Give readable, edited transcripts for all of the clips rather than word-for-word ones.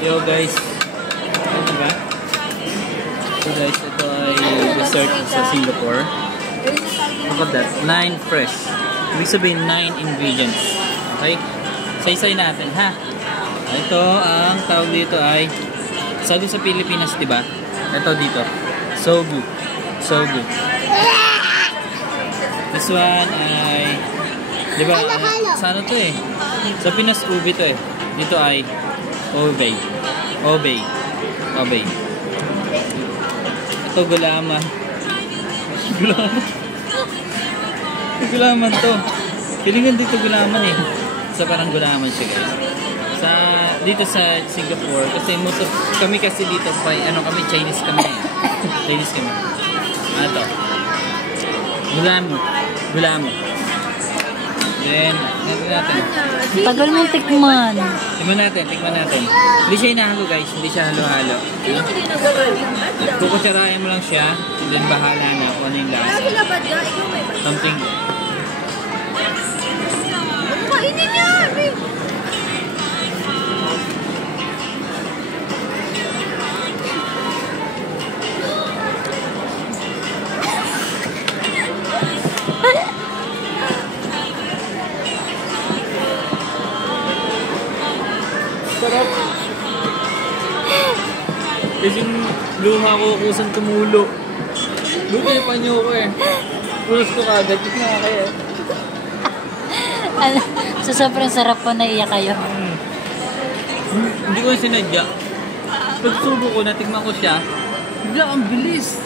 Yo guys, ano ba? So guys, ito ay dessert sa Singapore. Look at that, 9 fresh. Ibig sabihin 9 ingredients. Okay? Say natin ha. Ito ang tawag dito ay sabi sa Pilipinas, di ba? Ito dito, sogu. Sogu. This one ay, di ba? Sa ano to eh? Sa Pinas ubi to eh. Dito ay obey. Obey. Obey. Ito gulaman. Gulaman. Gulaman to. Pilingan dito gulaman eh. Sa parang gulaman siya guys. Sa dito sa Singapore kasi most of kami kasi dito pa ano kami Chinese kami. Chinese kami. Ano to? Gulamo. Gulamo. Then, natin. Tagal mo yung tikman. Tikman natin. Hindi siya hinahalo guys, hindi siya halo-halo. Kukutsarayan mo lang siya, then bahala na kung ano yung lasa. Something. Kainin niya! Sarap. Kasi luha ko kusang tumulo. Luha pa niyo ko eh. Pulos ko kagad. Ito nga kaya. So sobrang sarap po, naiyak kayo. Hindi ko yung sinadya. Pagsubo ko, natikman ko siya. Bigla, ang bilis.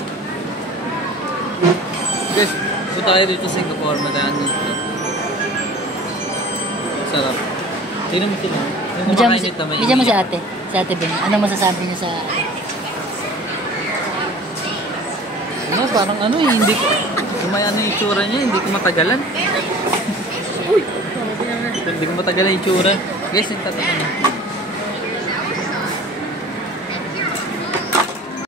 Guys, punta tayo dito sa Singapore. Madaan dito. Sarap. Tingnan mo sila. Bigyan mo si ate. Si ate Ben. Ano masasabi niyo sa... Ano, parang ano eh. Hindi ko... Kumaya ano yung itsura niya. Hindi ko matagalan. Uy! Hindi ko matagalan yung itsura. Guys, nagtataka na.